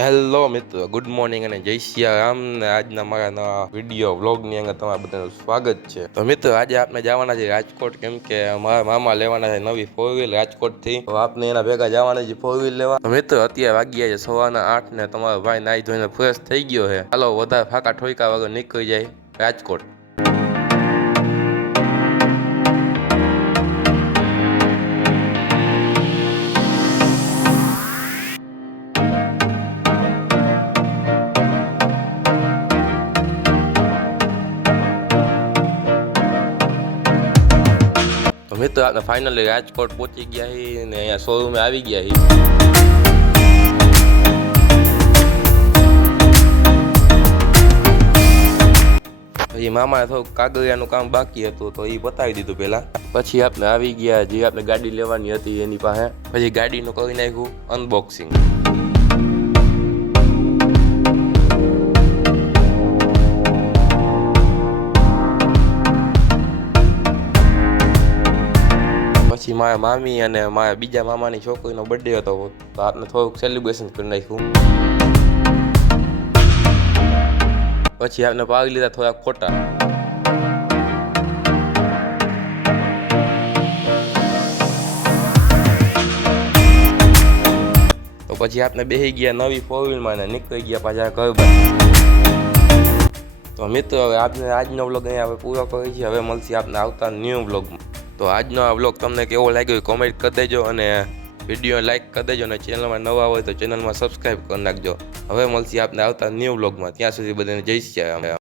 Hello મિત્રો, good morning અને જય શ્રી રામ ને આજના મારા નવા વિડીયો વ્લોગની અંદર તમારા બધાનું સ્વાગત છે. તો મિત્રો આજે આપણે જવાના છે રાજકોટ, કેમ કે મારા મામા લેવાના છે નવી 4 વ્હીલ રાજકોટથી. તો આપણે એના ભેગા જવાના છે 4 વ્હીલ લેવા. તો મિત્રો અત્યારે વાગ્યા છે 8:15 ને તમારો ભાઈ નાઈ ધોઈને ફ્રેશ થઈ ગયો છે. હાલો વધારે ફાકા ઠોકા વગર નીકળી જાય રાજકોટ. તો મિત્રો આપણે ફાઇનલી રાજકોટ પહોંચી ગયા છીએ ને અહીંયા શોરૂમે આવી ગયા છીએ. પછી મામાએ થોડુંક કાગળિયાનું કામ બાકી હતું તો એ બતાવી દીધું પહેલાં. પછી આપણે આવી ગયા જે આપણે ગાડી લેવાની હતી એની પાસે. પછી ગાડીનું કરી નાખ્યું અનબોક્સિંગ. પછી મારા મામી અને મારા બીજા મામાની છોકરીનો બર્થડે હતો તો આપણે થોડુંક સેલિબ્રેશન કરી નાખ્યું. પછી આપણે પાવી લીધા થોડાક ફોટા. તો પછી આપણે બેસી ગયા નવી 4 વ્હીલમાં અને નીકળી ગયા પાછા ઘર બાજુ. તો મિત્રો હવે આપણે આજનો વ્લોગ અહીંયા પૂરો કરીએ છીએ. હવે મળશે આપણે આવતા ન્યૂ વ્લોગમાં. તો આજનો આ વ્લોગ તમને કેવો લાગ્યો કોમેન્ટ કરી દેજો અને વિડીયો લાઈક કરી દેજો અને ચેનલમાં નવા હોય તો ચેનલમાં સબસ્ક્રાઈબ કરી નાખજો. હવે મળશે આપણે આવતા ન્યૂ વ્લોગમાં. ત્યાં સુધી બધાને જય શ્રી રામ.